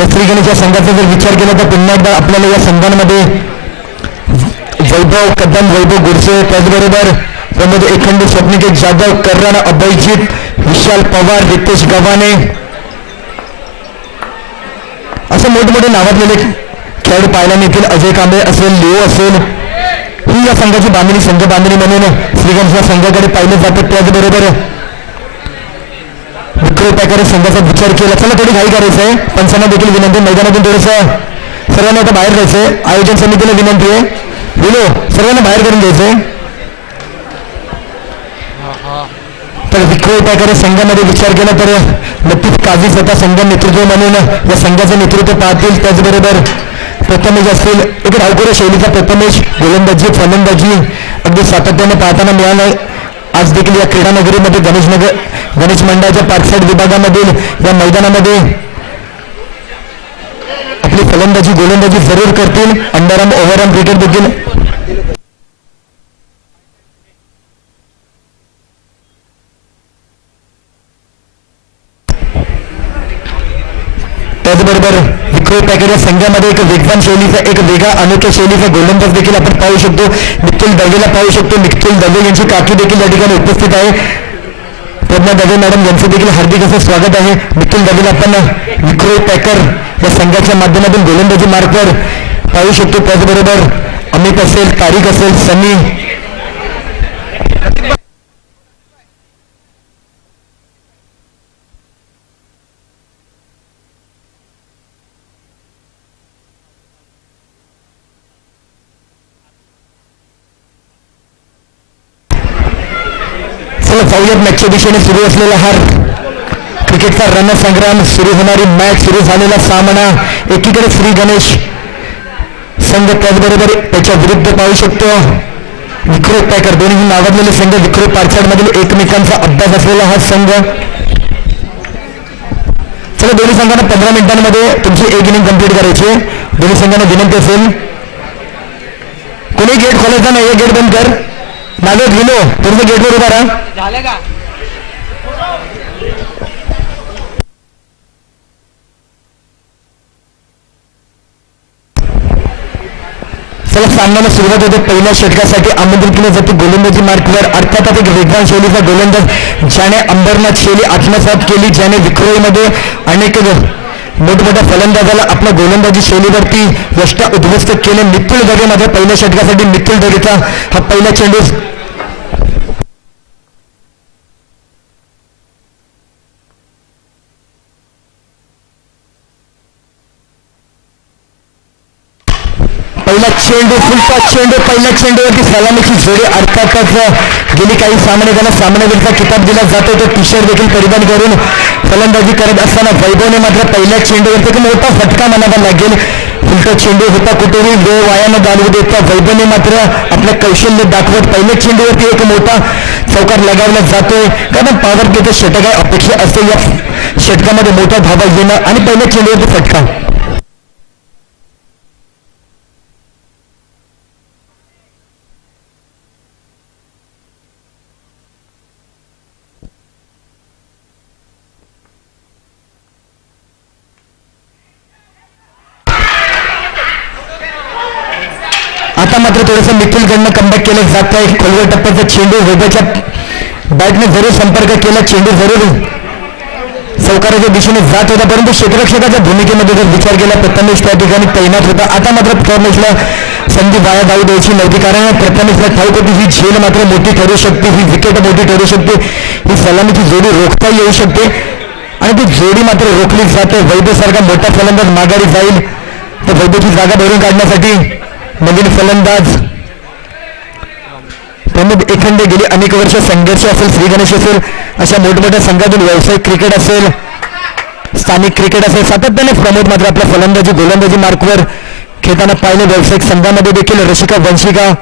या श्री गणेश या संघाचा जर विचार केला तर पुन्हा एकदा आपल्याला या संघांमध्ये वैभव कदम, वैभव गुडसे, त्याचबरोबर प्रमोद एखंडे, स्वप्निकेश जाधव, कर्रण अभयजित, विशाल पवार, रितेश गव्हाणे असे मोठमोठे नावाजलेले खेळाडू पाहायला मिळतील. अजय कांबळे असेल, लिओ असेल, ही या संघाची बांधणी, संघ बांधणी म्हणून श्रीगणेश या संघाकडे पाहिलं जातं. त्याचबरोबर विक्रय पॅकर संघाचा विचार केला. चला थोडी घाई करायचं आहे, पंचांना देखील विनंती, मैदानातून थोडंसं सर्वांना आता बाहेर जायचंय. आयोजन समितीला विनंती आहे, विलो सर्वांना बाहेर करून द्यायचंय. तर विक्रय पॅकर संघामध्ये विचार केला तर नक्कीच काझी स्वतः संघ नेतृत्व म्हणून या संघाचं नेतृत्व पाहतील. त्याचबरोबर प्रथमेश असतील, एक डावखोर शैलीचा प्रथमेश, गोलंदाजी, फलंदाजी अगदी सातत्याने पाहताना मिळालं. आज देखील या क्रीडा नगरीमध्ये गणेश मंडळाच्या पार्कसाईड विभागामधील या मैदानामध्ये आपली फलंदाजी, गोलंदाजी जरूर करतील. अंडरआर्म, ओव्हरआर्म क्रिकेट देखील त्याचबरोबर विक्रय पॅकेट या संघामध्ये एक वेगवान शैलीचा, एक वेगळा अनोख्या शैलीचा गोलंदाज देखील आपण पाहू शकतो. मित्तुल दवेला पाहू शकतो. मित्तुल दवे यांची काकी देखील या ठिकाणी उपस्थित आहे. प्रज्ञा दवे मॅडम यांचं देखील हार्दिक असं स्वागत आहे. मित्तुल दवेला आपण विक्रय पॅकर या संघाच्या माध्यमातून गोलंदाजी मार्कवर पाहू शकतो. त्याचबरोबर अमित असेल, तारिक असेल, सनी पाहूयात मॅचच्या दिशेने सुरू असलेला हा क्रिकेटचा रणसंग्राम, सुरू होणारी मॅच, सुरू झालेला सामना. एकीकडे श्री गणेश संघ, त्याचबरोबर त्याच्या विरुद्ध पाहू शकतो विक्रय पॅकर, दोन्ही नावाजलेले संघ. विक्रय पार्कसाईड मधील एकमेकांचा अभ्यास असलेला हा संघ. चला दोन्ही संघांना 15 मिनिटांमध्ये तुमची एक इनिंग कंप्लीट करायची. दोन्ही संघांना विनंती असेल, कोणी गेट खोलायचा नाही, गेट बंद कर. मागे गेलो तुमचं गेटवर उभा राहा. झालं का? चला सामन्याला सुरुवात होते. पहिल्या षटकासाठी आमंत्रित केले जाते गोलंदाजी मार्कवर. अर्थातच एक वेगवान शैलीचा गोलंदाज, ज्याने अंबरनाथ शैली आत्मसात केली, ज्याने विक्रयमध्ये अनेक मोठमोठ्या फलंदाजाला आपल्या गोलंदाजी शैलीवरती यष्टा उद्ध्वस्त केले. मित्तुल दवे मध्ये पहिल्या षटकासाठी मित्तुल दवेचा हा पहिला चेंडू पहिला चेंडू, फुलटा चेंडू, पहिल्या चेंडूवरती सलामीची जोडी. अर्थातच गेली काही सामने त्यांना सामनावीरचा किताब दिला जातो. तो टी शर्ट देखील परिधान करून फलंदाजी करत असताना वैभवने मात्र पहिल्या चेंडूवरती एक मोठा फटका म्हणावा लागेल. फुलटा चेंडू होता, कुठेही वेळ वाया न घालवू देता वैभवने मात्र आपलं कौशल्य दाखवत पहिल्या चेंडूवरती एक मोठा चौकार लगावला जातोय. कारण पॉवर प्लेचं षटक आहे, अपेक्षा असते या षटकामध्ये मोठा धावा येणं आणि पहिल्या चेंडूवरती फटका. आता मात्र थोडंसं मित्तुलकडनं कमबॅक केलं जात आहे. खोलवर टप्प्याचा चेंडू वैभवच्या बॅटने जरूर संपर्क केला, चेंडू जरूर चौकाराच्या दिशेने जात होता, परंतु क्षेत्ररक्षकाच्या भूमिकेमध्ये जर विचार केला प्रथमेश त्या ठिकाणी तैनात होता. आता मात्र प्रथमेशला संधी वाया जाऊ द्यायची नव्हती, कारण प्रथमेशला ठाऊक होती ही झेल मात्र मोठी ठरू शकते, ही विकेट मोठी ठरू शकते, ही सलामीची जोडी रोखता येऊ शकते आणि ती जोडी मात्र रोखली जाते. वैभवसारखा मोठा फलंदाज माघारी जाईल तर वैभवची जागा भरून काढण्यासाठी नवीन फलंदाज प्रमोद एखंडे गेली अनेक वर्ष संघर्ष असेल, श्री गणेश असेल, अशा मोठमोठ्या संघातून व्यावसायिक क्रिकेट असेल, स्थानिक क्रिकेट असेल, सातत्याने प्रमोद मात्र आपल्या फलंदाजी गोलंदाजी मार्कवर खेळताना पाहिले. व्यावसायिक संघामध्ये देखील रसिका वंशिका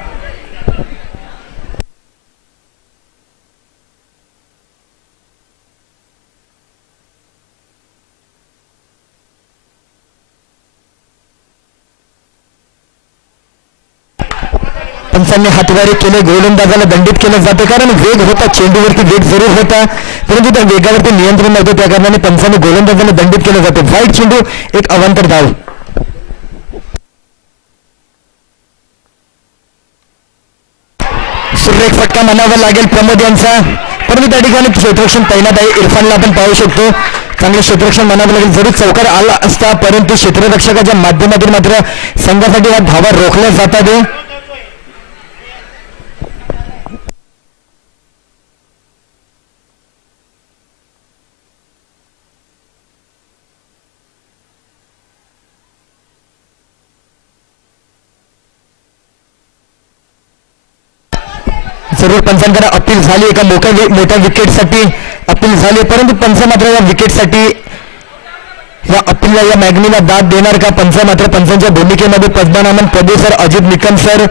पंचांनी हातवारे केले, गोलंदाजाला दंडित केलं जातं कारण वेग होता, चेंडूवरती वेग जरूर होता परंतु त्या वेगावरती नियंत्रण नव्हतं, त्या कारणाने पंचांनी गोलंदाजाला दंडित केलं जातं. वाईट चेंडू, एक अवांतर धाव. सुरेख फटका म्हणावा लागेल प्रमोद यांचा, परंतु त्या ठिकाणी क्षेत्ररक्षण तैनात आहे. इरफानला आपण पाहू शकतो, चांगले क्षेत्ररक्षण म्हणावं लागेल. जरूर चौकार आला असता परंतु क्षेत्ररक्षकाच्या माध्यमातून मात्र संघासाठी या धावा रोखल्या जातात. जरूर पंचांकडे अपील झाली, एका मोठ्या विकेटसाठी अपील झाली परंतु पंच मात्र या विकेटसाठी या अपीलला, या मॅग्नीला दाद देणार का? पंच मात्र पंचांच्या भूमिकेमध्ये पद्मनाभन पदे सर, अजित निकम सर,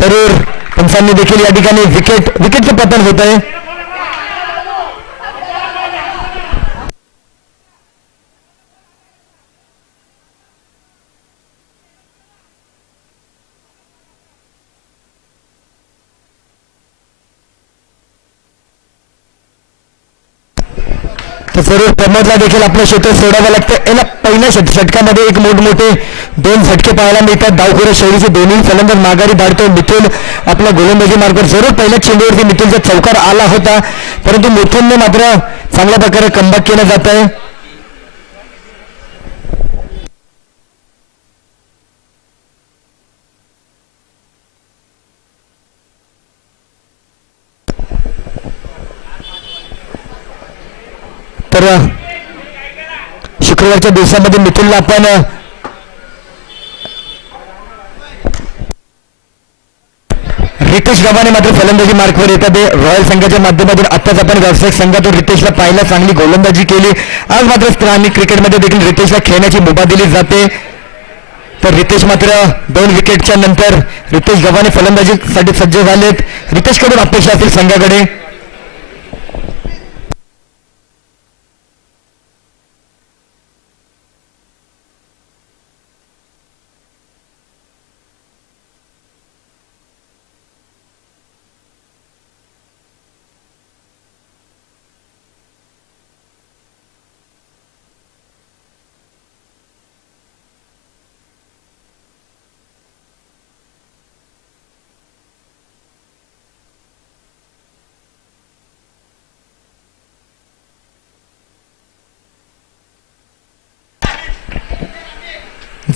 जरूर पंचांनी देखील या ठिकाणी विकेटचं पतन होत आहे. जरूर प्रमोदला देखील आपलं क्षेत्र सोडावं लागतं. याला पहिल्या षटकामध्ये एक मोठमोठे 2 झटके पाहायला मिळतात. डावखोर शैलीचे दोन्ही फलंदाज माघारी धाडतो. मिथुन आपला गोलंदाजी मार्गावर, जरूर पहिल्या चेंडूवरती मिथुनचा चौकार आला होता परंतु मिथुनने मात्र चांगल्या प्रकारे कमबॅक केलं जात आहे. तर शुक्रवारच्या दिवसामध्ये मिथुनला आपण रितेश गव्हाणे मात्र फलंदाजी मार्कवर येतात. रॉयल संघाच्या माध्यमातून आत्ताच आपण व्यावसायिक संघातून रितेशला पाहायला चांगली गोलंदाजी केली. आज मात्र स्थानिक क्रिकेटमध्ये देखील रितेशला खेळण्याची मुभा दिली जाते. तर रितेश मात्र 2 विकेटच्या नंतर रितेश गव्हाणे फलंदाजीसाठी सज्ज झालेत. रितेशकडून अपेक्षा असतील संघाकडे.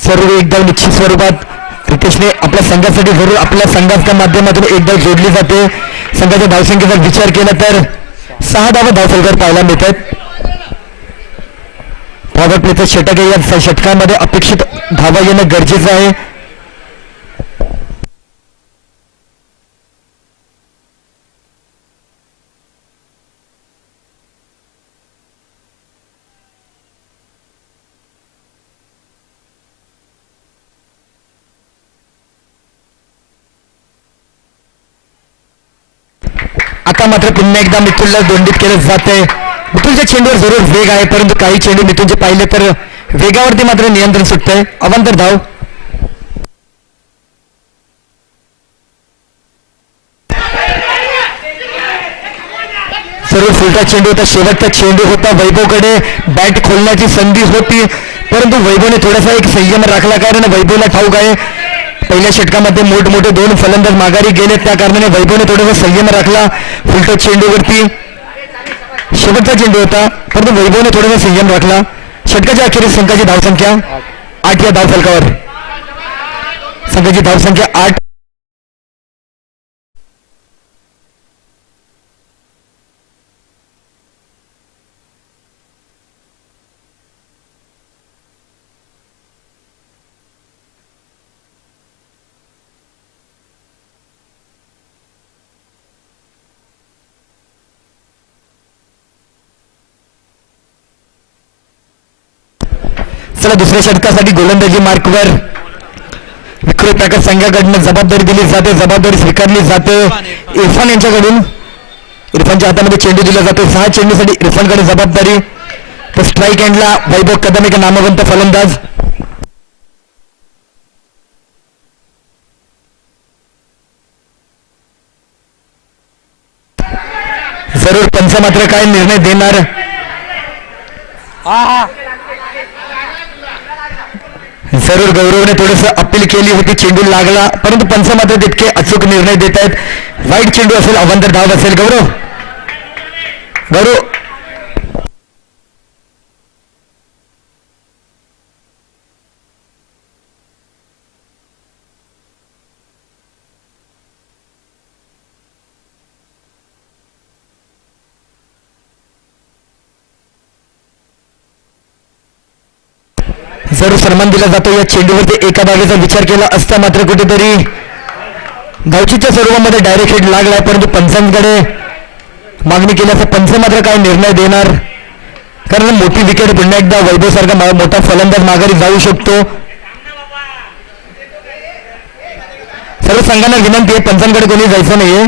जरूर एक धाव निश्चित स्वरूपात रितेशने आपल्या संघासाठी, जरूर आपल्या संघाच्या माध्यमातून एक धाव जोडली जाते. संघाच्या धावसंख्येचा विचार केला तर 6 धावा धावफलकावर पाहायला मिळतात. पॉवर प्लेचा षटक आहे, या षटकामध्ये अपेक्षित धावा येणं गरजेचं आहे. आता मात्र पुन्हा एकदा मिथुनला दंडित केलं जात आहे. मिथुनच्या चेंडूवर जरूर वेग आहे परंतु काही चेंडू मिथुनचे पाहिले तर वेगावरती मात्र नियंत्रण सुटतंय. अवांतर धाव. सर्व फुलटा चेंडू होता, शेवटचा चेंडू होता. वैभवकडे बॅट खोलण्याची संधी होती परंतु वैभवने थोडासा एक संयम राखला कारण वैभवला ठाऊक आहे पहिल्या षटकामध्ये मोठमोठे 2 फलंदाज माघारी गेले, त्या कारणाने वैभवने थोडासा संयम राखला. फुलटा चेंडूवरती शेवटचा चेंडू होता परंतु वैभवने थोडासा संयम राखला. षटकाच्या अखेरीस संघाची धावसंख्या 8 या धावफलकावर. संघाची धावसंख्या 8. चला दुसऱ्या षटकासाठी गोलंदाजी मार्कवर विक्रम पॅकर संघाकडून जबाबदारी दिली जाते, जबाबदारी स्वीकारली जाते इरफान यांच्याकडून. इरफानच्या हातामध्ये चेंडू दिला जातो. 6 चेंडूसाठी इरफानकडे जबाबदारी. तर स्ट्राईक एंडला वैभव कदम एक नामवंत फलंदाज. पंच मात्र काय निर्णय देणार. जरूर गौरवने थोडस अपील केली होती, चेंडू लागला, परंतु पंच मात्र तितके अचूक निर्णय देत आहेत. वाईट चेंडू असेल, अवांतर धाव असेल. गौरव गौरव जरूर सन्मान दिला जातो. या चेंडूवरती एका धावेचा विचार केला असता मात्र कुठेतरी धावचीच्या स्वरूपामध्ये डायरेक्ट हिट लागलाय, परंतु पंचांकडे मागणी केल्याचा पंच मात्र काय निर्णय देणार. कारण मोठी विकेट पुन्हा एकदा वैभव सारखा मोठा फलंदाज माघारी जाऊ शकतो. सर्व संघांना विनंती आहे, पंचांकडे कोणी जायचं नाहीये.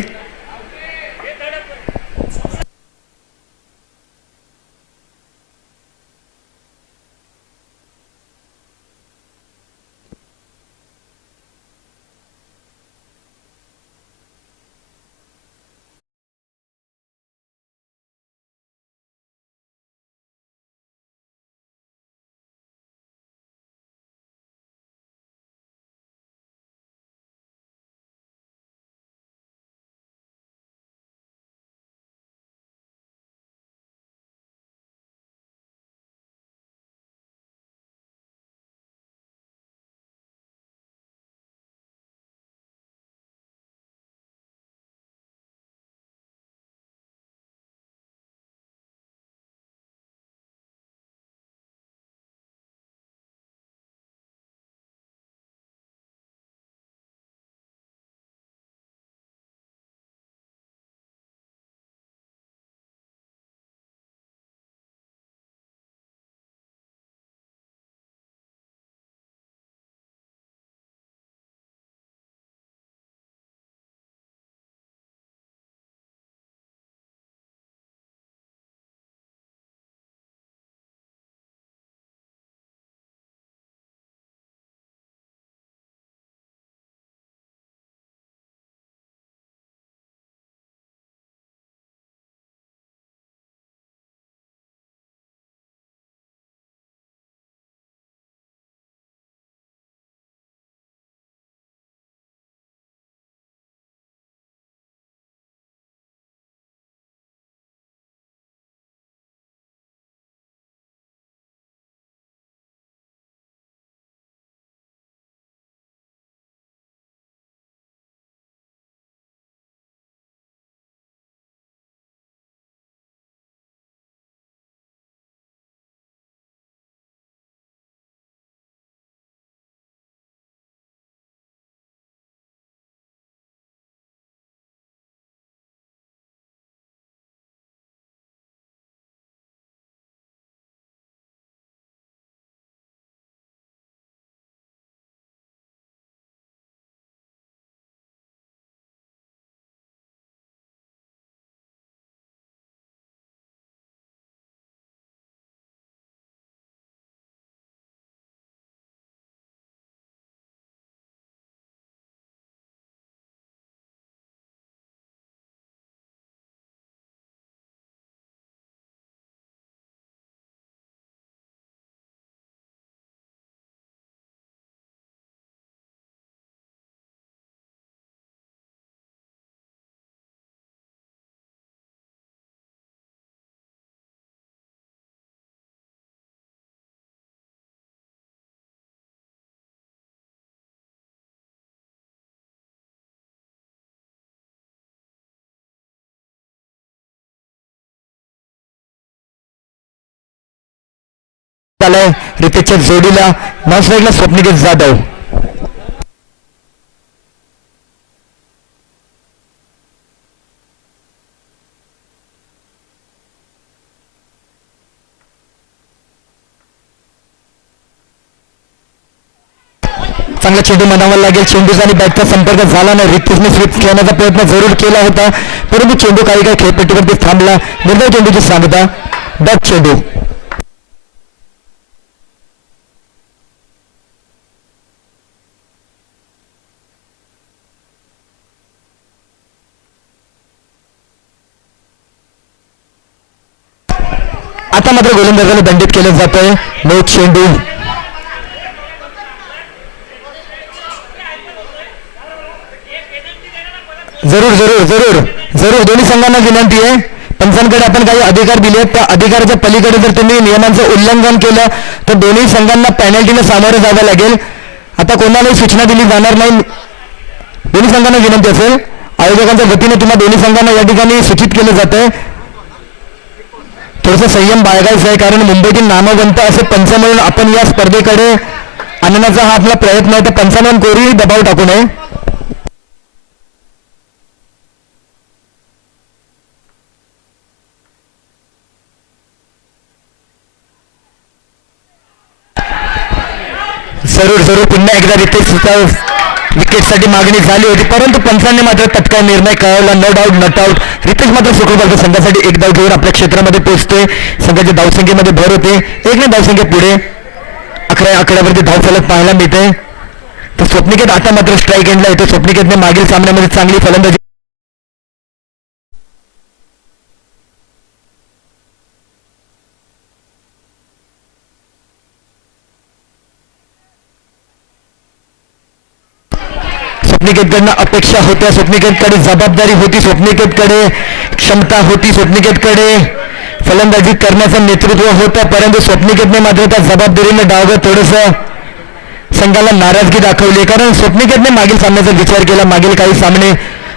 आलाय रितेशच्या जोडीला नॉनस्ट्राईकला स्वप्निकेत जाधव. चांगला चेंडू मनावा लागेल. चेंडूचा आणि बॅटचा संपर्क झाला नाही. रितेशने स्वीप खेळण्याचा प्रयत्न जरूर केला होता, परंतु चेंडू काही खेळपट्टीवरती थांबला. निर्णय चेंडूची सांगता डॉट चेंडू. गोलंदाजाला दंडित केलं जात आहे. नो चेंडू. जरूर जरूर जरूर जरूर दोन्ही संघांना विनंती आहे. पंचांकडे आपण काही अधिकार दिले आहेत, त्या अधिकाराच्या पलीकडे जर तुम्ही नियमांचं उल्लंघन केलं तर दोन्ही संघांना पेनल्टीने सामोरं जावं लागेल. आता कोणालाही सूचना दिली जाणार नाही. दोन्ही संघांना विनंती असेल, आयोजकांच्या वतीने तुम्हाला दोन्ही संघांना या ठिकाणी सूचित केलं जातंय थोडंसं संयम बाळगायचं आहे, कारण मुंबईतील नामवंत असे पंच म्हणून आपण या स्पर्धेकडे आणण्याचा हा आपला प्रयत्न आहे. तर पंचांवर कोणीही दबाव टाकू नये. जरूर जरूर पुन्हा एकदा विकेटसाठी मागणी झाली होती, परंतु पंचांनी मात्र तत्काळ निर्णय कळवला. No doubt not out. Ritesh मात्र शुक्रवार संघासाठी एक धाव घेऊन आपल्या क्षेत्रामध्ये पोहोचतोय. संघाच्या धावसंख्येमध्ये भर होते. एक धावसंख्या पुढे 11 आकड्यावरती धाव फलक पाहायला मिळते. तर स्वप्निकेत आता मात्र स्ट्राईक एंडला येतो. स्वप्निकेतने मागील सामन्यामध्ये चांगली फलंदाजी स्वप्निकेतकडनं अपेक्षा होत्या, स्वप्निकेतकडे जबाबदारी होती, स्वप्निकेतकडे क्षमता होती, स्वप्निकेतकडे फलंदाजी करण्याचं नेतृत्व होतं, परंतु स्वप्निकेतने मात्र त्या जबाबदारीने डावत थोडंसं संघाला नाराजगी दाखवली. कारण स्वप्निकेतने मागील सामन्याचा विचार केला. मागील काही सामने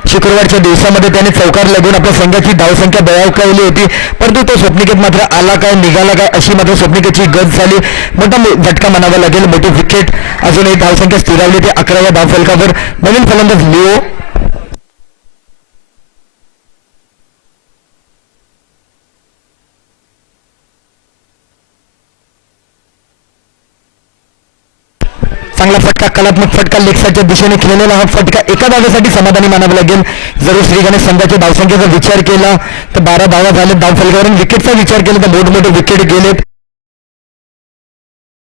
शुक्रवारच्या दिवसामध्ये त्याने चौकार लागून आपल्या संघाची धावसंख्या बळावली होती, परंतु तो स्वप्निकेत मात्र आला काय निघाला काय अशी मात्र स्वप्निकेतची गत झाली. मोठा झटका म्हणावा लागेल. मोठी विकेट अजूनही धावसंख्या स्थिरावली ती 11व्या धावफलकावर. नवीन फलंदाज लिओ. चांगला फटका, कलात्मक फटका, लेक्साच्या दिशेने खेळलेला हा फटका एका धावेसाठी समाधानी मानावं लागेल. जरूर श्रीगणे संघाच्या धावसंख्येचा विचार केला तर 12 धावा झाले धावफलकावरून. विकेटचा विचार केला तर मोठमोठे विकेट गेलेत.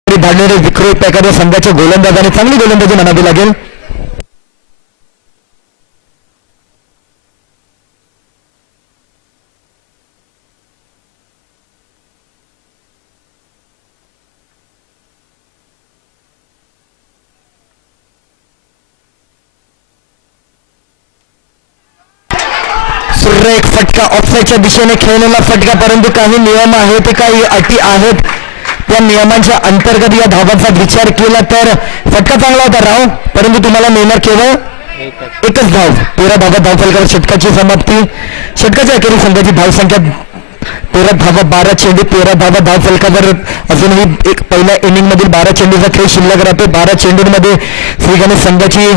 धाडणारे विक्रोय पॅकर संघाच्या गोलंदाजाने चांगली गोलंदाजी म्हणावी लागेल. एक फटका ऑफसाईडच्या दिशेने खेळलेला फटका, परंतु काही नियम आहेत, काही अटी आहेत, त्या नियमांच्या अंतर्गत या धावांचा विचार केला तर फटका चांगला होता राव, परंतु तुम्हाला मिळणार केवळ एकच धाव. 13 धावा धावफलकावर षटकाची समाप्ती. षटकाच्या अखेरीस संघाची धावसंख्या 13 धावा 12 चेंडू 13 धावा धावफलकावर. अजूनही एक पहिल्या इनिंगमधील 12 चेंडूचा खेळ शिल्लक राहतो. 12 चेंडूंमध्ये श्रीगणे संघाची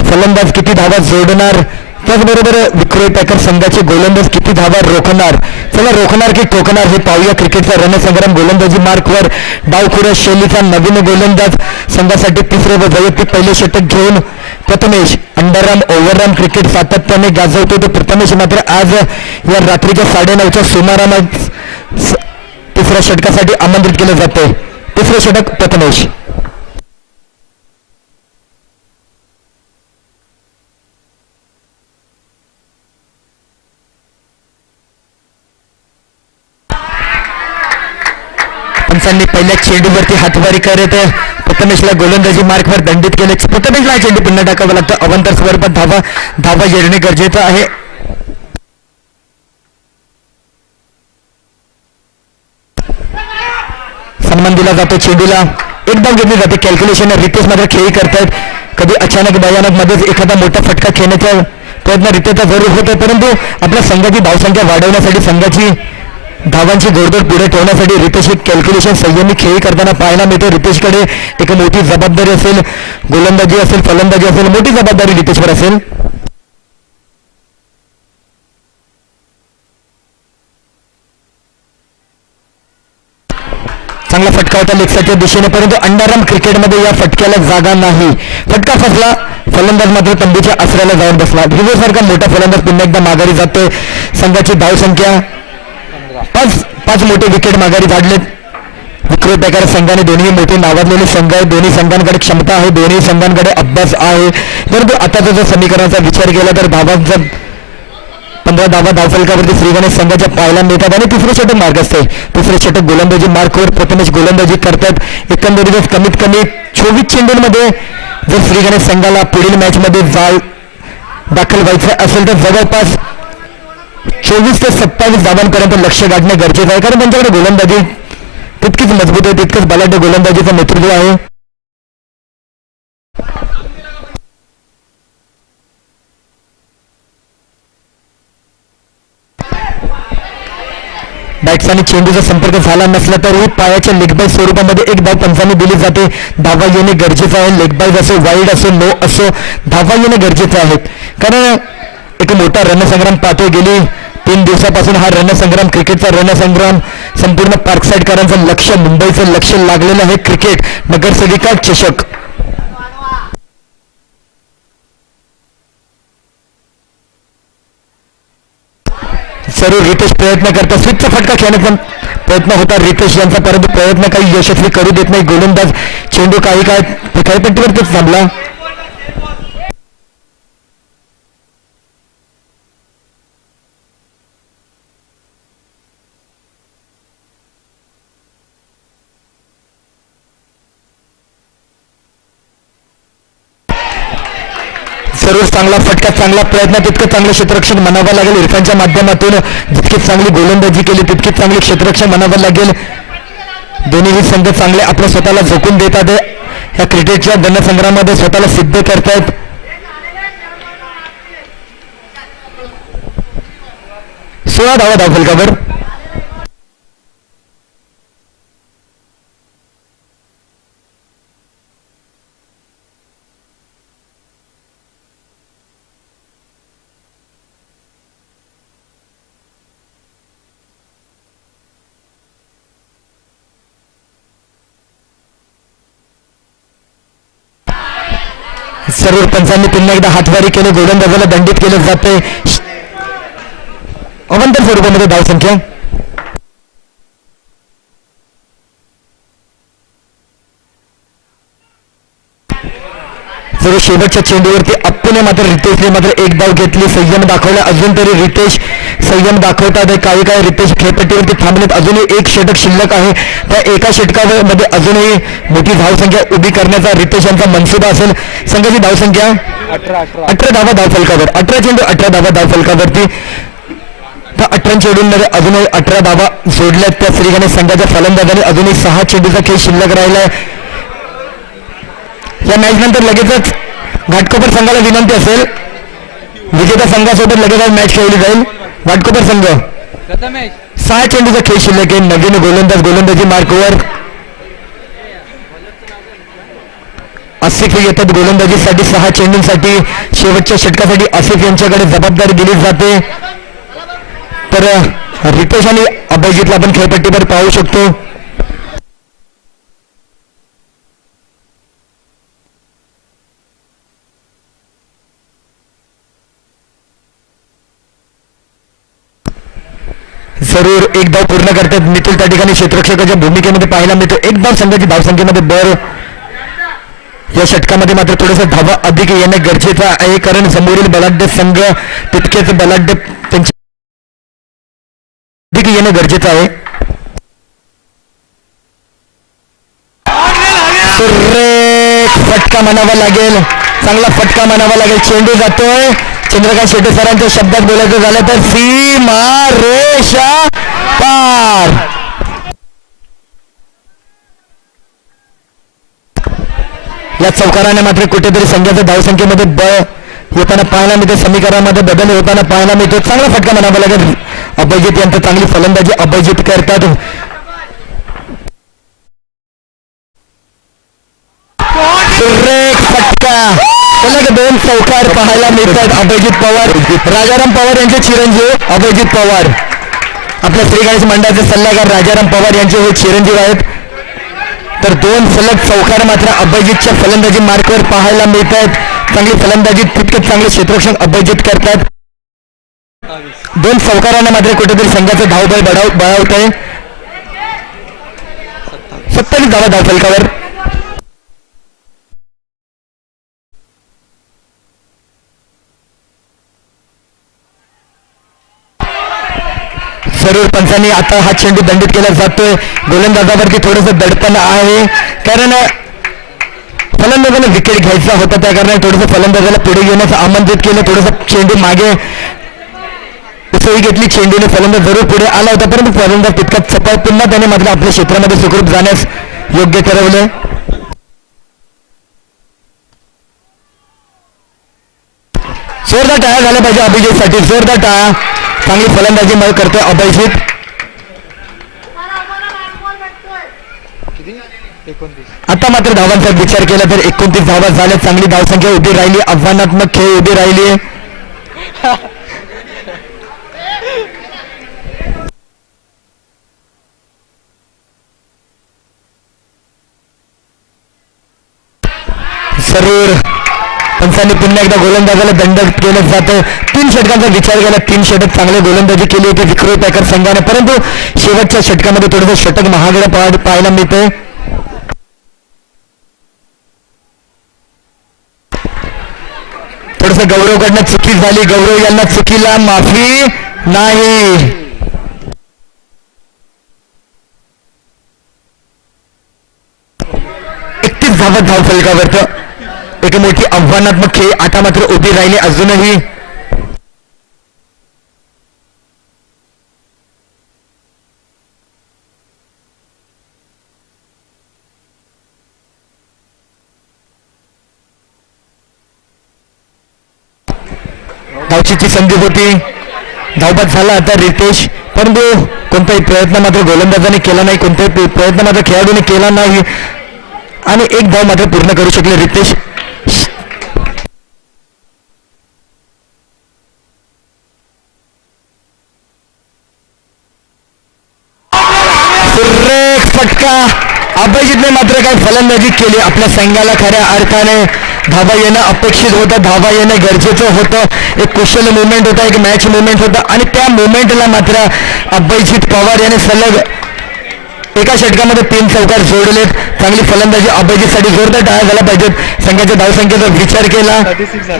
फलंदाज किती धावा जोडणार, त्याचबरोबर विक्रोय पॅकर संघाचे गोलंदाज किती धावा रोखणार. चला रोखणार की ठोकणार हे पाहूया. क्रिकेटचा रणसंग्राम गोलंदाजी मार्कवर डावखुरा शैलीचा नवीन गोलंदाज संघासाठी तिसरे व वैयक्तिक पहिले षटक घेऊन प्रथमेश. अंडरराम ओव्हरराम क्रिकेट सातत्याने गाजवतो तो प्रथमेश मात्र आज या रात्रीच्या 9:30च्या सुमाराला तिसऱ्या षटकासाठी आमंत्रित केलं जाते. तिसरे षटक प्रथमेश. पंचांनी पहिल्या चेंडूवरती हातवारी करत प्रथमेशला गोलंदाजी मार्कवर दंडित केले. प्रथमेशला चेंडू पुन्हा टाकावा लागतं. अवांतर स्वरूपात धावा येणे गरजेचं आहे. सन्मान दिला जातो चेंडूला. एक धाव घेतली जाते. कॅल्क्युलेशन रितेश मात्र खेळी करतायत. कधी अचानक भयानक मध्येच एखादा मोठा फटका खेळण्याचा प्रयत्न रितेशचा जरूर होत आहे, परंतु आपल्या संघाची धावसंख्या वाढवण्यासाठी संघाची धावांची घोडदौड पुढे ठेवण्यासाठी रितेश कॅल्क्युलेशन संयमी खेळी करताना पाहायला मिळते. रितेशकडे एक मोठी जबाबदारी असेल, गोलंदाजी असेल, फलंदाजी असेल, मोठी जबाबदारी रितेशवर असेल. चांगला फटका होता लेक्साच्या दिशेने, परंतु अंडरराम क्रिकेटमध्ये या फटक्याला जागा नाही. फटका फसला. फलंदाज मात्र तंबूच्या आसऱ्याला जाऊन बसला. सारखा मोठा फलंदाज पुन्हा एकदा माघारी जातोय. संघाची धावसंख्या 5 मोठे विकेट माघारी धाडलेत. विक्रोय पॅकर संघाने दोन्ही मोठे नावाजलेले संघ आहेत. दोन्ही संघांकडे क्षमता आहे, दोन्ही संघांकडे अभ्यास आहे, परंतु आताचा जर समीकरणाचा विचार केला तर धावांचा 15 धावा धावफलकावरती श्री गणेश संघाच्या पाहायला मिळतात आणि तिसरे षटक मार्ग असते. तिसरे षटक गोलंदाजी मार्कवर प्रथमेश गोलंदाजी करतात. एकंदरीत कमीत कमी 24 चेंडूंमध्ये जर श्री गणेश संघाला पुढील मॅचमध्ये दाखल व्हायचं असेल तर जवळपास 24 ते 27 धावांपर्यंत लक्ष गाठणे गरजेचं आहे, कारण त्यांच्याकडे गोलंदाजी तितकीच मजबूत आहे, तितकंच बलाढ्य गोलंदाजीचं नेतृत्व आहे. बॅट्स आणि चेंडूचा संपर्क झाला नसला तरी पायाच्या लेगबाय स्वरूपामध्ये एक धाव पंचांनी दिली जाते. धावा येणे गरजेचं आहे. लेगबाईज असो, वाईड असो, नो असो, धावा येणे गरजेचं आहे, कारण एक मोठा रणसंग्राम पाहतो. गेली 3 दिवसापासून हा रणसंग्राम, क्रिकेटचा रणसंग्राम, संपूर्ण पार्कसाईडकरांचं लक्ष, मुंबईचं लक्ष लागलेलं आहे. क्रिकेट नगरसेविका चषक. सर्व रितेश प्रयत्न करतात, स्विचचा फटका खेळण्याचा प्रयत्न होता रितेश यांचा, परंतु प्रयत्न काही यशस्वी करू देत नाही गोलंदाज. चेंडू काही काय खेळपट्टीवरतीच थांबला. सर्व चांगला फटका, चांगला प्रयत्न, तितकं चांगलं क्षेत्ररक्षण म्हणावं लागेल. इरफानच्या माध्यमातून जितकी चांगली गोलंदाजी केली तितकीच चांगली क्षेत्ररक्षण म्हणावं लागेल. दोन्हीही संघ चांगले आपल्या स्वतःला झोकून देतात. या क्रिकेटच्या रणसंग्रामामध्ये स्वतःला सिद्ध करतायत. सोळा धावा धावफलकावर. सर्व पंचांनी पुन्हा एकदा हातवारी केले. गोलंदाजाला दंडित केलं जाते. अवंतर स्वरूपामध्ये धावसंख्या. सर्व शेवटच्या चेंडूवरती अप्पूने मात्र रितेशने मात्र एक धाव घेतली. संयम दाखवला. अजून तरी रितेश संयम दाखवतात. काही काही रितेश खेळपट्टीवरती थांबलेत. अजूनही एक षटक शिल्लक आहे. त्या एका षटकामध्ये अजूनही मोठी धावसंख्या उभी करण्याचा रितेश यांचा मनसुबा असेल. संघाची धावसंख्या 18 धावा धावफलकावर. 18 चेंडू 18 धावा धावफलकावरती. त्या 18 चेंडूंमध्ये अजूनही 18 धावा जोडल्यात त्या श्री गणेश संघाच्या फलंदाजाने. अजूनही 6 चेंडूचा खेळ शिल्लक राहिलाय. या मॅच नंतर लगेचच घाटकोपर संघाला विनंती असेल, विजेता संघासोबत लगेच मॅच खेळली जाईल. घाटकोपर संघ 6 चेंडूचा खेळ शिल्लक आहे. नवीन गोलंदाजी मार्कवर. आसिफ येतात गोलंदाजीसाठी. 6 चेंडूंसाठी शेवटच्या षटकासाठी आसिफ यांच्याकडे जबाबदारी दिली जाते. तर रितेश आणि अभयजितला आपण खेळपट्टीवर पाहू शकतो. जरूर एक धाव पूर्ण करतात मितुल. त्या ठिकाणी क्षेत्ररक्षकाच्या भूमिकेमध्ये पाहायला मिळतो. एक धाव संघाची धावसंख्येमध्ये भर. या षटकामध्ये मात्र थोडंसं धावा अधिक येणं गरजेचं आहे, कारण समोरील बलाढ्य संघ तितकेच बलाढ्य त्यांचे अधिक येणं गरजेचं आहे. फटका म्हणावा लागेल, चांगला फटका म्हणावा लागेल. चेंडू जातोय. चंद्रकांत शेट्टी सरांच्या शब्दात बोलायचं झालं तर सीमा रेषा पार. या चौकाराने मात्र कुठेतरी संघाच्या धावसंख्येमध्ये बळ येताना पाहायला मिळते. समीकरणामध्ये बदल होताना पाहायला मिळतो. चांगला फटका म्हणावा लागेल. अभयजित यांचं चांगली फलंदाजी अभयजित करतात. फटका. सलग 2 चौकार पाहायला मिळतात. अभयजित पवार, राजाराम पवार यांचे चिरंजीव अभयजित पवार, आपल्या श्री गणेश मंडळाचे सल्लागार राजाराम पवार यांचे हे चिरंजीव आहेत. तर 2 सलग चौकार मात्र अभयजितच्या फलंदाजी मार्कवर पाहायला मिळत आहेत. चांगली फलंदाजी, तितकेच चांगले क्षेत्ररक्षण अभयजित करतात. 2 चौकारांना मात्र कुठेतरी संघाचं धावबळ बळावत आहे. 27 धावा धावफलकावर. जरूर पंचांनी आता हा चेंडू दंडित केला जातोय. गोलंदाजावरती थोडंसं दडपण आहे, कारण फलंदाजाला विकेट घ्यायचा होता, त्या कारणाने थोडंसं फलंदाजाला पुढे येण्याचं आमंत्रित केलं. थोडंसं चेंडू मागे उसळी घेतली, चेंडूने फलंदाज जरूर पुढे आला होता, परंतु फलंदाज तितकाच चपळ, पुन्हा त्याने मात्र आपल्या क्षेत्रामध्ये सुखरूप जाण्यास योग्य ठरवलं. जोरदार टाळ्या झाल्या पाहिजे अभिजितसाठी, जोरदार टाळ्या. चांगली फलंदाजी करतोय अभिजित. आता मात्र धावांचा विचार केला तर 29 धावा झाल्या. चांगली धावसंख्या उभी राहिली, आव्हानात्मक खेळ उभी राहिली. जरूर पंचांनी पुन्हा एकदा गोलंदाजाला दंड केलं जातं. 3 षटकांचा विचार केला, 3 षटक चांगले गोलंदाजी केली होती विक्रोळ पॅकर संघाने, परंतु शेवटच्या षटकामध्ये थोडंसं षटक महागडं पाहायला मिळतंय. थोडंसं गौरवकडनं चुकी झाली, गौरव यांना चुकीला माफी नाही. धाव फलकावरचं एक मोठी आव्हानात्मक खेळ आता मात्र उभी राहिली अजूनही. धावचीची संधी होती, धावबाद झाला आता रितेश, परंतु कोणताही प्रयत्न मात्र गोलंदाजाने केला नाही, कोणताही प्रयत्न मात्र खेळाडूने केला नाही आणि एक धाव मात्र पूर्ण करू शकले रितेश. फटका. अभिजितने मात्र काय फलंदाजी केली, आपल्या संघाला खऱ्या अर्थाने धावा येणं अपेक्षित होतं, धावा येणं गरजेचं होतं. एक कुशल मुवमेंट होता, एक मॅच मुवमेंट होता आणि त्या मुवमेंटला मात्र अभिजित पवार याने सलग एका षटकामध्ये 3 चौकार जोडलेत. चांगली फलंदाजी अभिजितसाठी, जोरदार टाळ्या झाला पाहिजेत. संघाच्या धावसंख्येचा विचार केला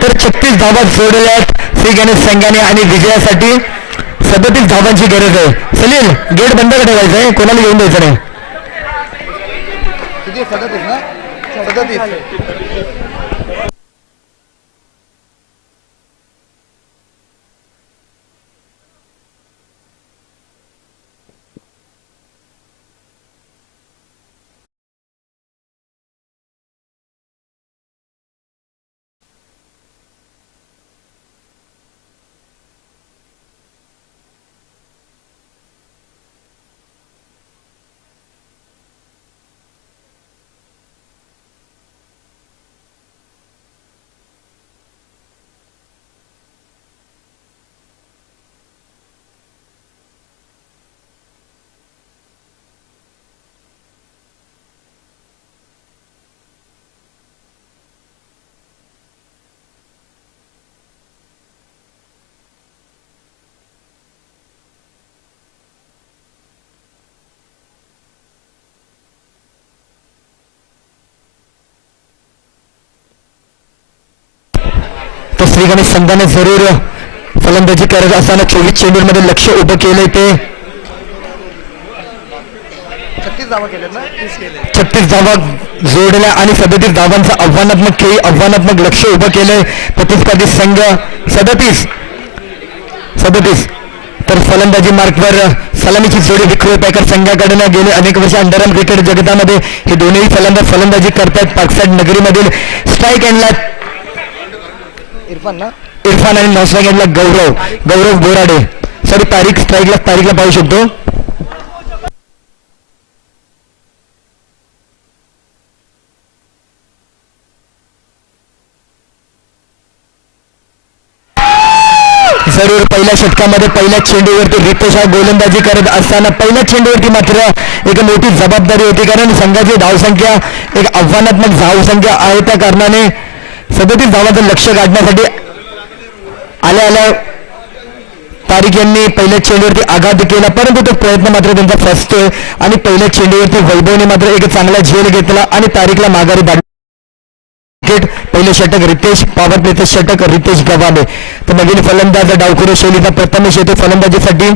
तर 36 धावा जोडल्यात सिंग आणि संघाने आणि विजयासाठी 37 धावांची गरज आहे. सलील गेट बंद ठेवायचं आहे, कोणाला येऊन द्यायचं नाही. तर श्रीगणेश संघाने जरूर फलंदाजी करत असताना 24 चेंडूमध्ये लक्ष उभं केलंय. ते 36 धावा जोडल्या आणि 37 धावांचा आव्हानात्मक खेळी, आव्हानात्मक लक्ष उभं केलंय. प्रतिस्पर्धी संघ 37 तर फलंदाजी मार्कवर सलामीची जोडी विक्रोळ पॅकर संघाकडनं गेले अनेक वर्ष अंडरआर्म क्रिकेट जगतामध्ये हे दोन्ही फलंदाज फलंदाजी करतात. पाकसाड नगरीमधील स्ट्राईक एंडला इरफान आणि नॉस्ट्राईक एंडला गौरव बोराडे. सॉरी तारीखला पाहू शकतो. जरूर पहिल्या षटकामध्ये पहिल्या चेंडूवरती रितेश हा गोलंदाजी करत असताना पहिल्या चेंडूवरती मात्र एक मोठी जबाबदारी होती, कारण संघाची धावसंख्या एक आव्हानात्मक धावसंख्या आहे. त्या कारणाने 37 धावांचं लक्ष गाठण्यासाठी आल्या तारीख यांनी पहिल्या चेंडूवरती आघात केला, परंतु तो प्रयत्न मात्र त्यांचा फसतोय आणि पहिल्या चेंडूवरती वैभवने मात्र एक चांगला झेल घेतला आणि तारीखला माघारी धाडली. पहिले षटक रितेश, पॉवर प्लेचं षटक रितेश गव्हाणे. तर नवीन फलंदाज डावखुरे शैलीचा प्रथमेश येतो फलंदाजीसाठी.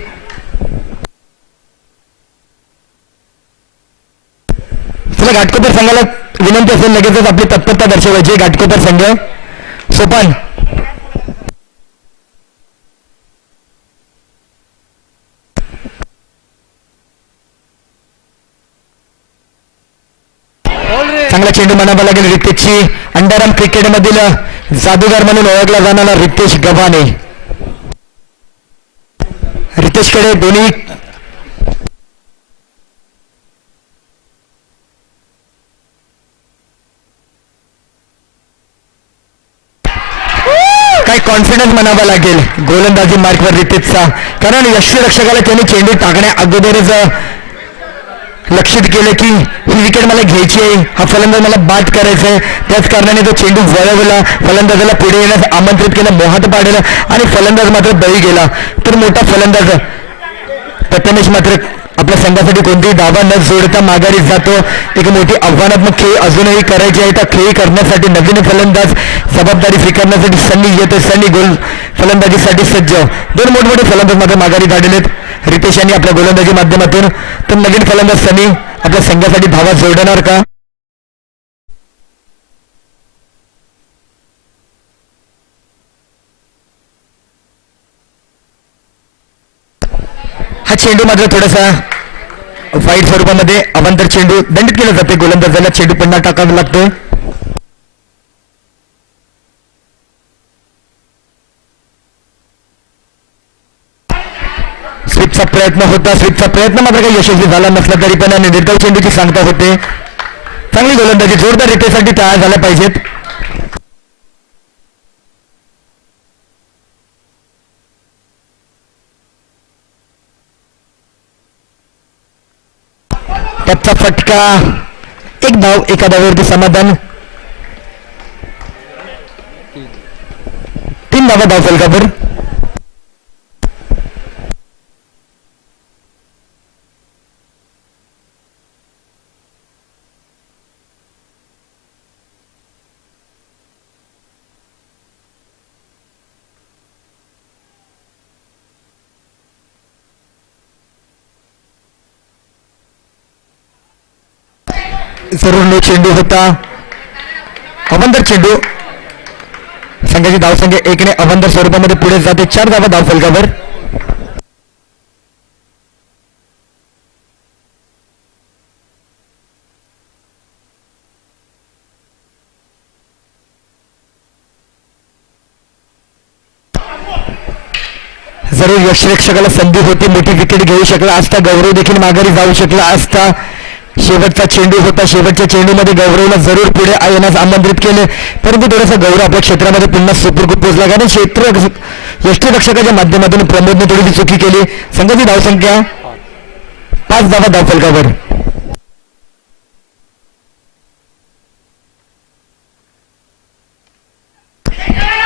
चला घाटकोपर संघाला विनंती असेल लगेचच आपली तत्परता दर्शवायची. घाटकोपर संघ सोपान चांगला चेंडू म्हणावा लागेल रितेशची. अंडरआर्म क्रिकेटमधील जादूगार म्हणून ओळखला जाणारा रितेश गव्हाणे. रितेशकडे दोन्ही काय कॉन्फिडन्स म्हणावा लागेल गोलंदाजी मार्कवर रितेशचा, कारण यष्टीरक्षकाला त्यांनी चेंडू टाकण्या अगोदरच लक्षित केलं की ही विकेट मला घ्यायची आहे, हा फलंदाज मला बाद करायचा आहे. त्याच कारणाने तो चेंडू वळवला, फलंदाजाला पुढे येण्यास आमंत्रित केलं, मोहात पाडलं आणि फलंदाज मात्र बळी गेला. तर मोठा फलंदाज प्रथमेश मात्र आपल्या संघासाठी कोणतीही धावा न जोडता माघारी जातो. एक मोठी आव्हानात्मक खेळी अजूनही करायची आहे. त्या खेळी करण्यासाठी नवीन फलंदाज जबाबदारी स्वीकारण्यासाठी सन्नी येतो. सन्नी गोल फलंदाजीसाठी सज्ज. दोन मोठमोठे फलंदाज मात्र माघारी धाडलेत रितेश यांनी आपल्या गोलंदाजी माध्यमातून. तर नवीन फलंदाज सनी आपल्या संघासाठी धावा जोडणार का? हा चेंडू मात्र थोडासा वाईट स्वरूपामध्ये अवांतर चेंडू दंडित केला जाते. गोलंदाजाला चेंडू पुन्हा टाकावा लागतो. स्वीपचा प्रयत्न होता, स्वीपचा प्रयत्न मात्र काही यशस्वी झाला नसला तरी पण निर्धाव चेंडूची सांगता होते. चांगली गोलंदाजी जोरदार रितेशसाठी तयार झाल्या पाहिजेत. त्याचा फटका, एक धाव, एका धावावरती समाधान. 3 धावा धाव फलकावर. जरूर नो चेंडू होता. अवंतर चेंडू. संघाची धावसंख्या 1ने अवंतर स्वरूपामध्ये पुढे जाते. 4 धावा धाव फलकावर. जरूर यष्टीरक्षकाला संधी होती, मोठी विकेट घेऊ शकला असता, गौरव देखील माघारी जाऊ शकला असता. शेवटचा चेंडू होता. शेवटच्या चेंडूमध्ये गौरवला जरूर पुढे येण्यास आमंत्रित केले, परंतु थोडासा गौरव आपल्या क्षेत्रामध्ये पुन्हा सुपूर्द पोहोचला, कारण यष्टीरक्षकाच्या माध्यमातून प्रमोदने थोडीशी चुकी केली. संघाची धावसंख्या 5 धावा धाव फलकावर.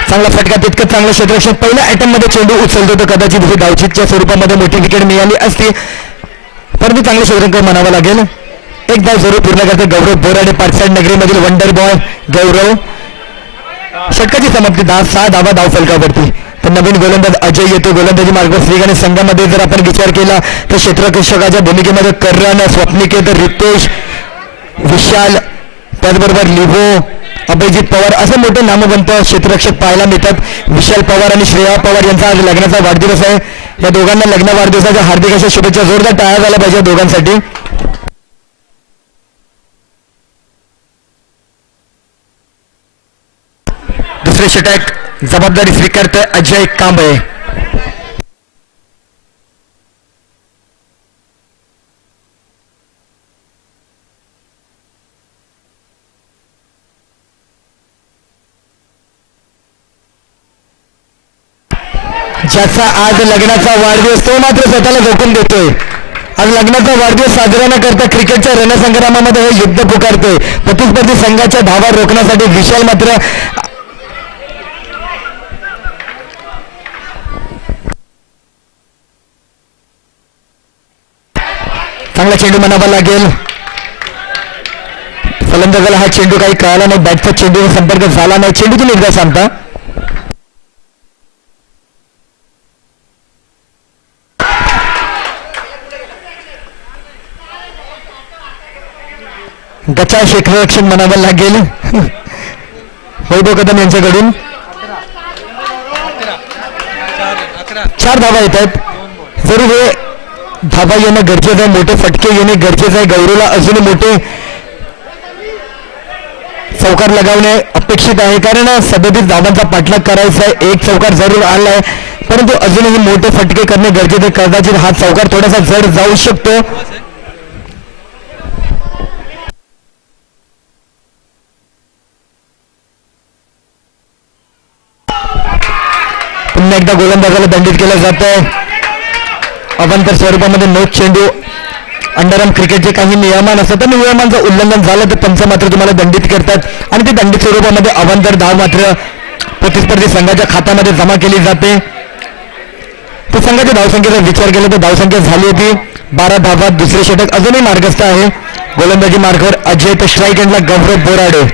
चांगला फटका, तितकं चांगलं क्षेत्ररक्षक. पहिल्या आयटम मध्ये चेंडू उचलतो तर कदाचित ही धावचीतच्या स्वरूपामध्ये मोठी विकेट मिळाली असती, परंतु चांगले क्षेत्ररक्षक म्हणावं लागेल. एक धाव जरूर पूर्ण करते गौरव बोराडे. पाटसाड नगरीमधील वंडर बॉय गौरव. षटकाची समाप्ती 6 धावा धाव फलकावरती. तर नवीन गोलंदाज अजय येतो गोलंदाजी मार्गावर. श्रीगणेश संघामध्ये जर आपण विचार केला तर क्षेत्ररक्षकाच्या भूमिकेमध्ये करण, स्वप्निकेत, रितेश, विशाल, त्याचबरोबर लिव्हो, अभिजित पवार असे मोठे नामवंत क्षेत्ररक्षक पाहायला मिळतात. विशाल पवार आणि श्रेया पवार यांचा आज लग्नाचा वाढदिवस आहे. या दोघांना लग्न वाढदिवसाच्या हार्दिक अशा शुभेच्छा. जोरदार टाळ्या झाल्या पाहिजे दोघांसाठी. दुसरे षटक जबाबदारी स्वीकारतोय अजय कांबळे. ज्याचा आज लग्नाचा वाढदिवस तो मात्र स्वतःला झोकून देतोय. आज लग्नाचा वाढदिवस साजरा न करता क्रिकेटच्या रणसंग्रामामध्ये हे युद्ध पुकारतोय. प्रतिस्पर्धी संघाच्या धावा रोखण्यासाठी विशाल मात्र चांगला चेंडू म्हणावा लागेल. फलंदाजाला हा चेंडू काही कळाला नाही, बॅटचा चेंडूचा संपर्क झाला नाही. चेंडूची निर्धार सांगता. गचा क्षेत्ररक्षण म्हणावं लागेल वैभव कदम यांच्याकडून. 4 धावा येत आहेत. जरूर हे धावा येणं गरजेचं आहे, मोठे फटके येणे गरजेचं आहे. गौरवला अजून मोठे चौकार लगावणे अपेक्षित आहे, कारण 37 धावांचा पाठलाग करायचा आहे. एक चौकार जरूर आलाय, परंतु अजूनही मोठे फटके करणे गरजेचे. कदाचित हा चौकार थोडासा जड जाऊ शकतो. पुन्हा एकदा गोलंदाजाला दंडित केलं जात आहे. अवांतर स्वरूपामध्ये नो चेंडू. अंडरआर्म क्रिकेटचे काही नियमान असतात, तर नियमांचं उल्लंघन झालं तर पंच मात्र तुम्हाला दंडित करतात आणि ते दंडित स्वरूपामध्ये अवांतर धाव मात्र प्रतिस्पर्धी संघाच्या खात्यामध्ये जमा केली जाते. तर संघाच्या धावसंख्येचा विचार केला तर धावसंख्या झाली होती 12 धावा. दुसरे षटक अजूनही मार्गस्थ आहे. गोलंदाजी मार्गावर अजय तर स्ट्राईक एंडला गौरव बोराडे.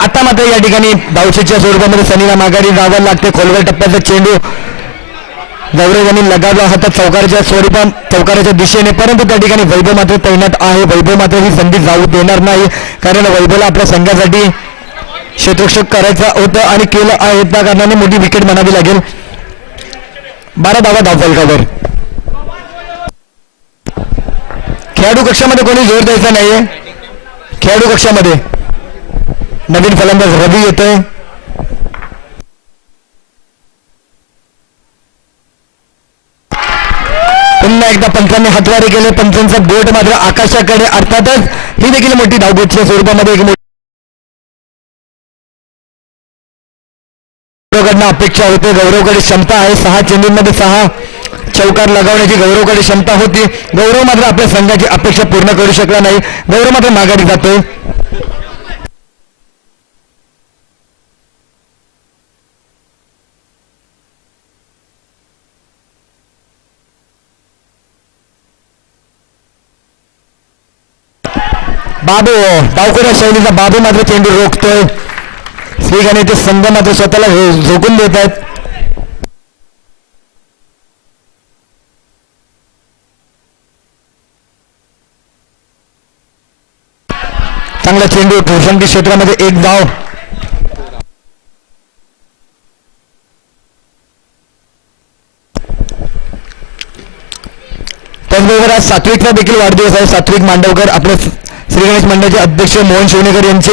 आता मात्र या ठिकाणी धावचीच्या स्वरूपामध्ये सनीला माघारी जावं लागते. खोलवर टप्प्याचा चेंडू गौरव यांनी लगावला होता चौकाराच्या स्वरूपात चौकाराच्या दिशेने, परंतु त्या ठिकाणी वैभव मात्र तैनात आहे. वैभव मात्र ही संधी जाऊ देणार नाही, कारण वैभवला आपल्या संघासाठी क्षेत्ररक्षक करायचं होतं आणि केलं आहे. त्या कारणाने मोठी विकेट म्हणावी लागेल. 12 धावा धावफलकावर. खेळाडू कक्षामध्ये कोणी जोर द्यायचा नाहीये. खेळाडू कक्षामध्ये नवीन फलंदाज रवी येतोय. पुन्हा एकदा पंचांनी हातवारे केले. पंचांचा बोट मात्र आकाशाकडे. अर्थातच ही देखील मोठी धावगतीच्या स्वरूपामध्ये एक गौरवकडनं अपेक्षा होते. गौरवकडे क्षमता आहे. 6 चेंडूंमध्ये 6 चौकार लगावण्याची गौरवकडे क्षमता होती. गौरव मात्र आपल्या संघाची अपेक्षा पूर्ण करू शकला नाही. गौरव मात्र माघारी जातोय. बाबू डावखोऱ्या शैलीचा बाबू मात्र चेंडू रोखतोय. श्रीगाने ते संघ मात्र स्वतःला झोकून देत आहेत. चांगला चेंडू घोषणकी क्षेत्रामध्ये 1 धाव. त्याचबरोबर आज सात्विकचा देखील वाढदिवस आहे. सात्विक मांडवकर आपल्या श्री गणेश मंडळाचे अध्यक्ष मोहन शिवनेकर यांचे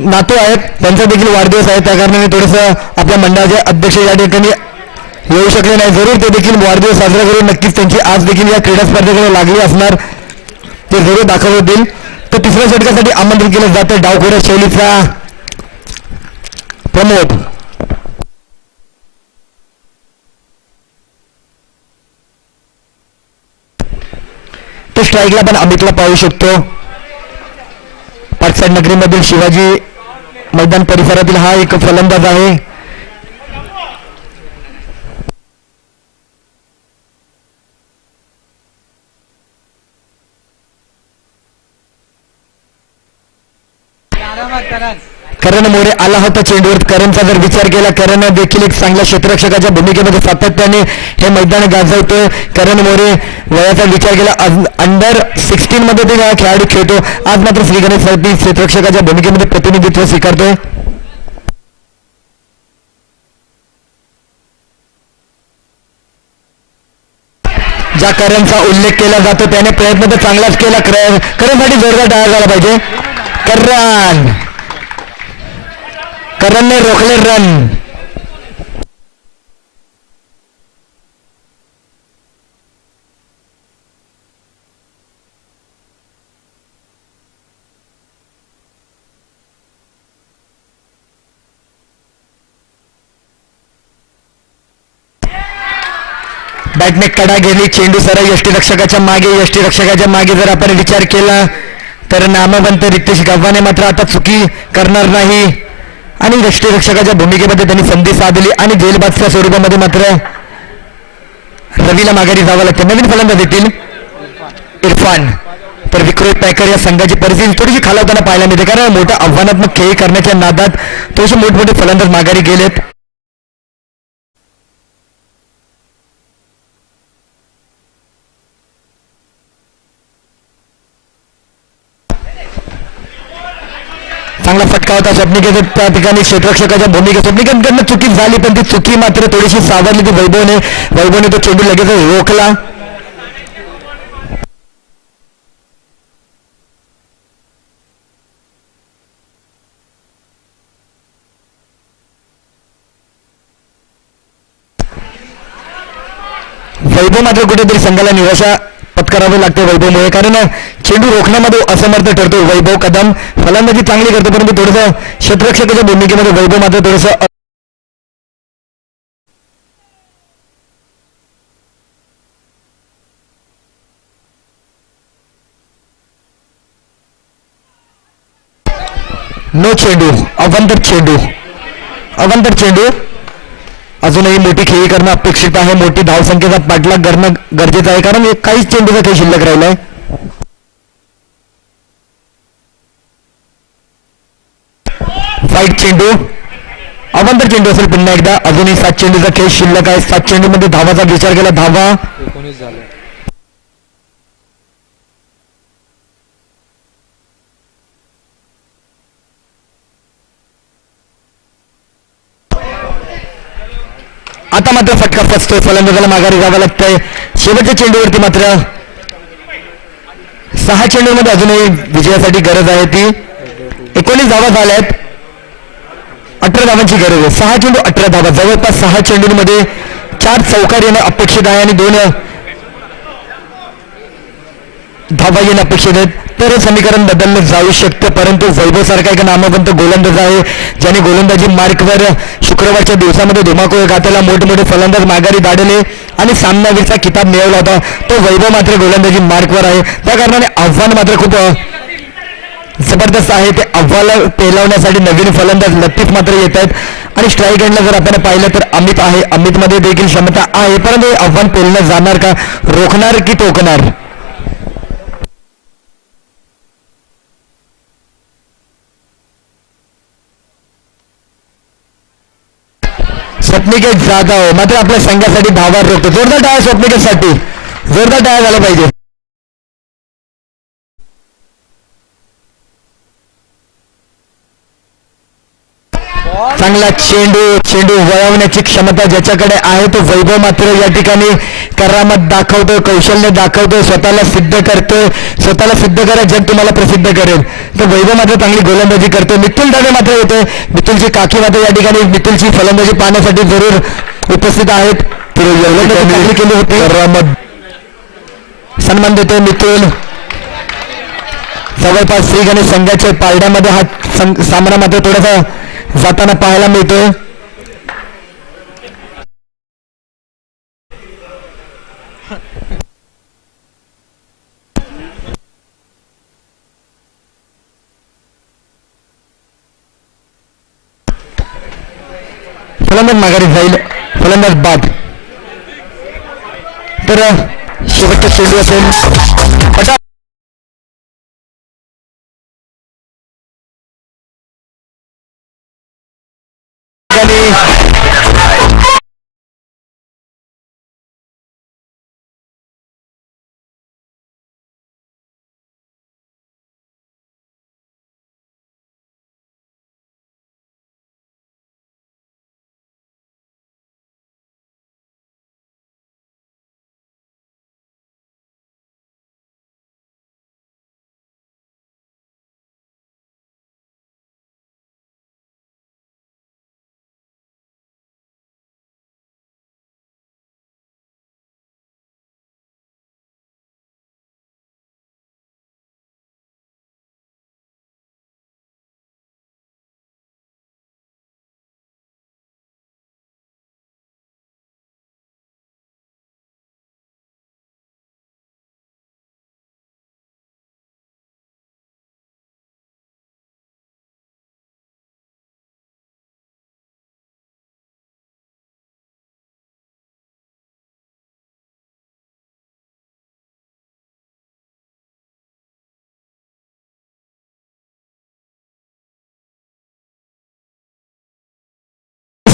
नातू आहेत. त्यांचा देखील वाढदिवस आहे, त्या कारणाने थोडंसं आपल्या मंडळाचे अध्यक्ष या ठिकाणी येऊ शकले नाही. जरूर ते देखील वाढदिवस साजरा करून नक्कीच त्यांची आज देखील या क्रीडा स्पर्धेकडे लागली असणार, ते जरूर दाखवतील. तर तिसऱ्या षटकासाठी आमंत्रित केलं जातं डावखोऱ्या शैलीचा प्रमोद. तो स्ट्राईकला पण अमितला पाहू शकतो. पाटसाड नगरीमधील शिवाजी मैदान परिसरातील हा एक फलंदाज आहे. करण मोरे आला होता चेंडूवर. करणचा जर विचार केला, करण देखील एक चांगल्या क्षेत्ररक्षकाच्या भूमिकेमध्ये सातत्याने हे मैदान गाजवतोय. करण मोरे वयाचा विचार केला अंडर 16 मध्ये ते खेळाडू खेळतो. आज मात्र श्री गणेश क्षेत्ररक्षकाच्या भूमिकेमध्ये प्रतिनिधित्व स्वीकारतोय. ज्या करणचा उल्लेख केला जातो त्याने प्रयत्न तर चांगलाच केला. करणसाठी जोरदार टाळा झाला पाहिजे. करणने रोखले रन. बॅटने कडा गेली. चेंडू सरळ यष्टीरक्षकाच्या मागे. यष्टीरक्षकाच्या मागे जर आपण विचार केला तर नामवंत रितेश गव्हाणे मात्र आता चुकी करणार नाही आणि यष्टीरक्षकाच्या भूमिकेमध्ये त्यांनी संधी साधली आणि जेलबादच्या स्वरूपामध्ये मात्र रवीला माघारी जावं लागतं. नवीन फलंदाज येतील इरफान. तर विक्रोय पॅकर या संघाची परिस्थिती थोडीशी खालावताना पाहायला मिळते, कारण मोठ्या आव्हानात्मक खेळी करण्याच्या नादात थोडेसे मोठमोठे फलंदाज माघारी गेलेत. चांगला फटका होता स्वप्निकेत, त्या ठिकाणी क्षेत्ररक्षकाच्या भूमिकेत स्वप्निकेतकडनं चुकी झाली, पण ती चुकी मात्र थोडीशी सावरली ती वैभवने तो चेंडू लगेच रोखला. वैभव मात्र कुठेतरी संघाला निराशा पत्करावी लागते वैभवमुळे, कारण चेंडू रोखण्यामध्ये असमर्थ ठरतो वैभव कदम. फलंदाजी चांगली करतो, परंतु थोडंसं क्षेत्ररक्षकाच्या भूमिकेमध्ये वैभव मात्र थोडंसं नो चेंडू, अवंतर चेंडू. अजूनही मोठी खेळी करणं अपेक्षित आहे, मोठी धावसंख्येचा पाठलाग करणं गरजेचं आहे, कारण काहीच चेंडूचा खेळ शिल्लक राहिलाय. फाईट चेंडू, अवंतर चेंडू असेल पुन्हा एकदा. अजूनही 7 चेंडूचा खेळ शिल्लक आहे. 7 चेंडूमध्ये धावाचा विचार केला, धावा 19 झाले. आता मात्र फटका फसतोय, फलंदाजाला माघारी जावं लागतंय. शेवटच्या चेंडूवरती मात्र 6 चेंडूमध्ये अजूनही विजयासाठी गरज आहे, ती 19 धावा झाल्यात. 18 धावांची गरज आहे. 6 चेंडू 18 धावा, जवळपास 6 चेंडूंमध्ये 4 चौकार येणं अपेक्षित आहे आणि 2 धावा येणं अपेक्षित आहेत, तर हे समीकरण बदललं जाऊ शकतं. परंतु वैभव सारखा एक नामवंत गोलंदाज आहे, ज्याने गोलंदाजी मार्कवर शुक्रवारच्या दिवसामध्ये धुमाकूळ घाताला मोठमोठे फलंदाज माघारी धाडले आणि सामनावीरचा किताब मिळवला होता. तो वैभव मात्र गोलंदाजी मार्कवर आहे, त्या कारणाने आव्हान मात्र खूप जबरदस्त आहे. ते आव्हान पेलवण्यासाठी नवीन फलंदाज लतीफ मात्र येत आहेत आणि स्ट्राईक एंडला जर आपण पाहिलं तर अमित आहे, अमितमध्ये देखील क्षमता आहे, परंतु हे आव्हान पेललं जाणार का, रोखणार की टोकणार. स्वप्निकेत जाधव मात्र आपल्या संघासाठी धावा रोखतो. जोरदार टाळ्या स्वप्निकेतसाठी, जोरदार टाळ्या झाला पाहिजे. चांगला चेंडू वळवण्याची क्षमता ज्याच्याकडे आहे तो वैभव मात्र या ठिकाणी करामत दाखवतोय, कौशल्य दाखवतोय, स्वतःला सिद्ध करतोय. स्वतःला सिद्ध करा, जग तुम्हाला प्रसिद्ध करेल. तर वैभव मात्र चांगली गोलंदाजी करतोय. मिथुल दावे मात्र येतोय, मिथुलची काकी मात्र या ठिकाणी मिथुलची फलंदाजी पाहण्यासाठी जरूर उपस्थित आहेत. चांगली केली होती, सन्मान देतोय मिथुल. जवळपास श्री गणेश संघाच्या पारड्यामध्ये हा सामना मात्र थोडासा जाताना पाहायला मिळतोय. फलंदाज माघारी जाईल, फलंदाज बाद. तर शेवटचा चेंडू असेल.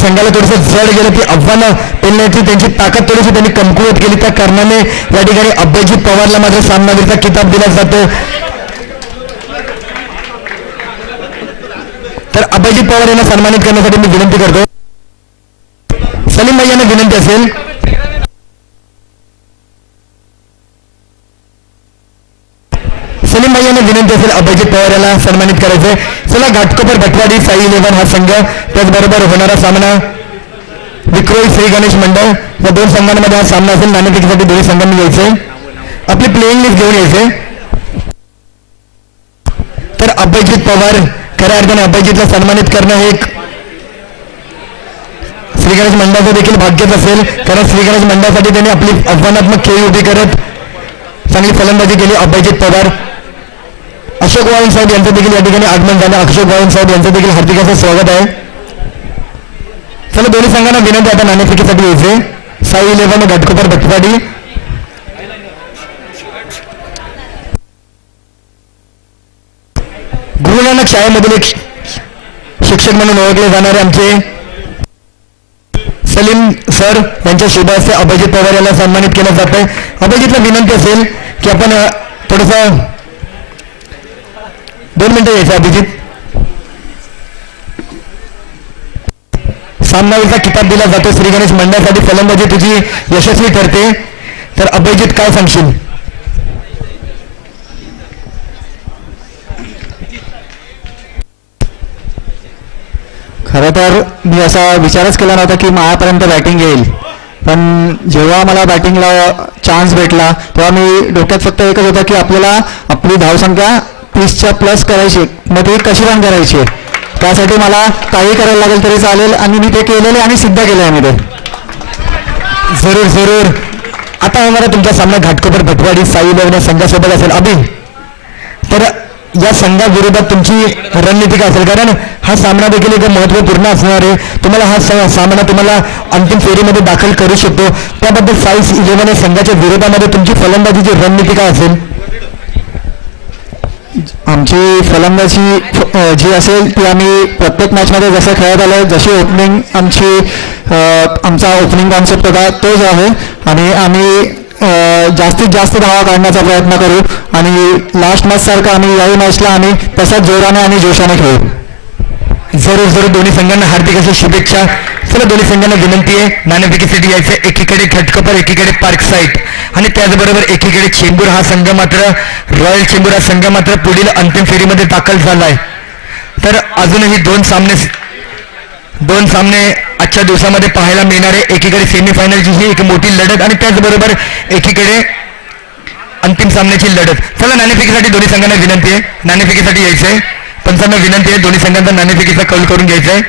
संघाला थोडंसं जड गेलं ती आव्हानं पेलण्याची त्यांची ताकद थोडीशी त्यांनी कमकुवत केली. त्या कारणाने या ठिकाणी अभयजित पवारला मात्र सामनावीरचा किताब दिला जातो. तर अभयजित पवार यांना सन्मानित करण्यासाठी मी विनंती करतो. सलीम भाई यांना विनंती असेल. सलीम भाई यांना विनंती असेल अभयजित पवार याला सन्मानित करायचे. चला घाटकोपर भटवाडी साई 11 हा संघ, त्याचबरोबर होणारा सामना विक्रोळी श्री गणेश मंडळ या दोन संघांमध्ये हा सामना असेल. नाणेफेकीसाठी दोन्ही संघांनी यायचे, आपली प्लेइंग लिस्ट घेऊन यायचे. तर अभयजित पवार खऱ्या अर्थाने अभयजितला सन्मानित करणं हे एक श्री गणेश मंडळाचं देखील भाग्यच असेल, कारण श्री गणेश मंडळासाठी त्यांनी आपली आव्हानात्मक खेळी उभी करत चांगली फलंदाजी केली. अभयजित पवार, अशोक वाळून साहेब यांचं देखील या ठिकाणी आगमन झालं. अशोक वाळून साहेब यांचं देखील हार्दिक असं स्वागत आहे. चला दोन्ही संघांना विनंती आता नाणेफेकीसाठी यायचे. साई 11 घाटकोपर भटवाडी. गुरु नानक शाळेमधील एक शिक्षक म्हणून ओळखले जाणारे आमचे सलीम सर यांच्या शुभ हस्ते अभयजित पवार याला सन्मानित केलं जात आहे. अभयजितला विनंती असेल की आपण थोडंसं 2 मिनिटं यायचं. अभिजित, सामनावीरचा किताब दिला जातो. श्री गणेश मंडळासाठी फलंदाजी तुझी यशस्वी ठरते. तर अभयजित काय सांगशील? खरं तर मी असा विचारच केला नव्हता की माझ्यापर्यंत बॅटिंग येईल, पण जेव्हा मला बॅटिंगला चान्स भेटला तेव्हा मी डोक्यात फक्त एकच होतं की आपल्याला आपली धावसंख्या 30च्या प्लस करायची, मग ती कशी रन करायची, त्यासाठी मला काही करायला लागेल तरी चालेल आणि मी ते केलेले आणि सिद्ध केलं आहे मी ते. जरूर जरूर. आता होणारा तुमचा सामना घाटकोपर भटवाडी साई 11 संघासोबत असेल. अभि, तर या संघाविरोधात तुमची रणनीती काय असेल, कारण हा सामना देखील एक महत्त्वपूर्ण असणार आहे. तुम्हाला हा सामना तुम्हाला अंतिम फेरीमध्ये दाखल करू शकतो. त्याबद्दल साई 11 संघाच्या विरोधामध्ये तुमची फलंदाजीची रणनीती काय असेल? आमची फलंदाजी जी असेल ती आम्ही प्रत्येक मॅचमध्ये जसं खेळत आलो, जशी ओपनिंग आमचा ओपनिंग कॉन्सेप्ट होता तोच आहे आणि आम्ही जास्तीत जास्त धावा काढण्याचा प्रयत्न करू आणि लास्ट मॅच सारखं आम्ही याही मॅचला आम्ही तशाच जोराने आणि जोशाने खेळू. जरूर जरूर. दोन्ही संघांना हार्दिक अशा शुभेच्छा. चला दोन्ही संघांना विनंती आहे नाणेफेकीसाठी यायचं. एकीकडे घाटकोपर, एकीकडे पार्क साईट आणि त्याचबरोबर एकीकडे चेंबूर हा संघ मात्र रॉयल चेंबूर हा संघ मात्र पुढील अंतिम फेरीमध्ये दाखल झाला आहे. तर अजूनही दोन सामने आजच्या दिवसामध्ये पाहायला मिळणार आहे. एकीकडे सेमीफायनलची ही एक मोठी लढत आणि त्याचबरोबर एकीकडे अंतिम सामन्याची लढत. चला नाणेफेकीसाठी दोन्ही संघांना विनंती आहे नाणेफेकीसाठी यायचं आहे. पंचांना विनंती आहे दोन्ही संघांचा नाणेफेकीचा कौल करून घ्यायचा आहे.